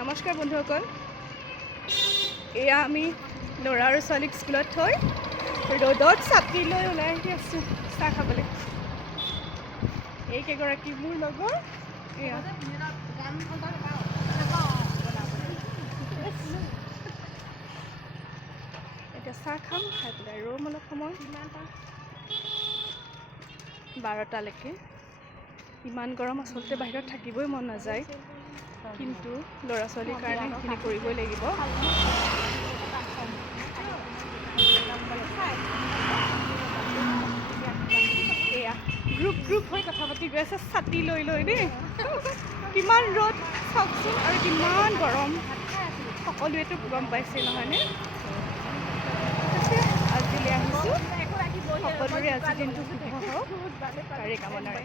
নমস্কাৰ বন্ধুসকল, এয়া আমি ল'ৰা আৰু ছোৱালীক স্কুলত থৈ ৰ'দত ছাতি লৈ ওলাই আহি আছোঁ চাহ খাবলৈ। এইকেইগৰাকী মোৰ লগৰ। এয়া এতিয়া চাহ খাম, খাই পেলাই ৰ'ম অলপ সময় 12টালৈকে। ইমান গৰম, আচলতে বাহিৰত থাকিবই মন নাযায়, কিন্তু ল'ৰা ছোৱালীৰ কাৰণে সেইখিনি কৰিবই লাগিব। এয়া গ্ৰুপ হৈ কথা পাতি গৈ আছে ছাতি লৈ দেই। কিমান ৰ'দ চাওকচোন আৰু কিমান গৰম, সকলোৱেতো গম পাইছে নহয়নে? আজিলৈ আহিছোঁ, সকলোৰে আজি দিনটো শুভ হওক তাৰে কামনাৰে।